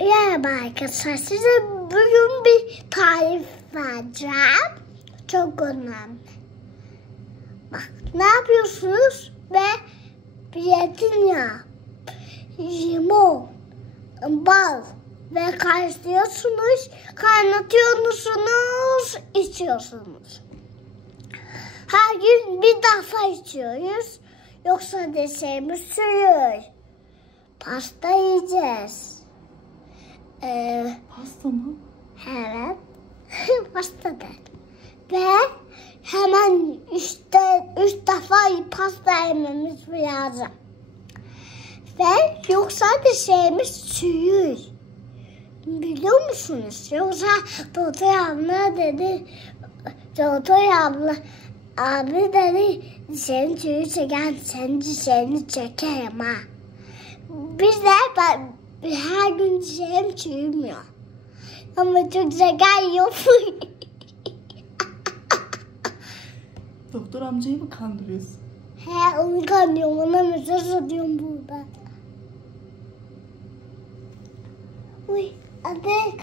Merhaba arkadaşlar, size bugün bir tarif vereceğim. Çok önemli. Bak, ne yapıyorsunuz? Ve zeytinyağı, limon, bal ve karıştırıyorsunuz, kaynatıyorsunuz, içiyorsunuz. Her gün bir defa içiyoruz. Yoksa desemiz sürüyor. Pasta yiyeceğiz. Pasta mı? Evet. Pasta da. Ve hemen üç defa pasta yememiz lazım. Ve yoksa desemiz sürüyor. Biliyor musunuz? Yoksa Doktor abla dedi, abi dedi, senin tüyü çeken seni çekerim ha. Biz de her gün dişlerim çürümüyor. Ama çok şeker yok. Doktor amcayı mı kandırıyorsun? He, onu kandırıyorum. Ona mesaj atıyorum burada. Uy, hadi.